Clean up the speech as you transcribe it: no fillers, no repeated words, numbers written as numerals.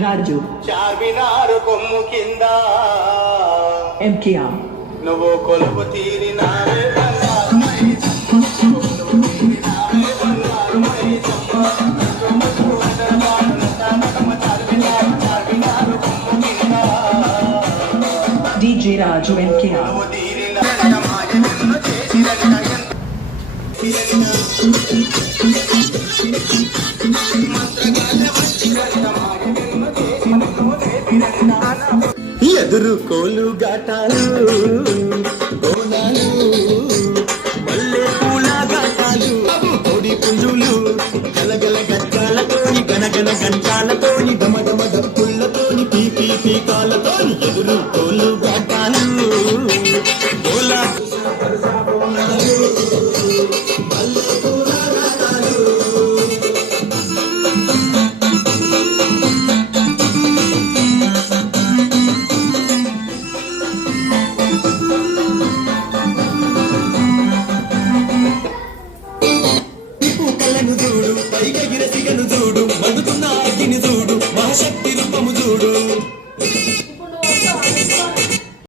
రాజు చార్మినారు కొమ్ము కింద ఎంకేఆర్ నువ్వు కొలువు తీరినావే DJ Raju MKR ఎదురు కోలు ఘాటాలు కోనాలు మల్లె పూల ఘాటాలు కోడి పుంజులు గలగల గట్టాలతోని గనగన గంటాలతోని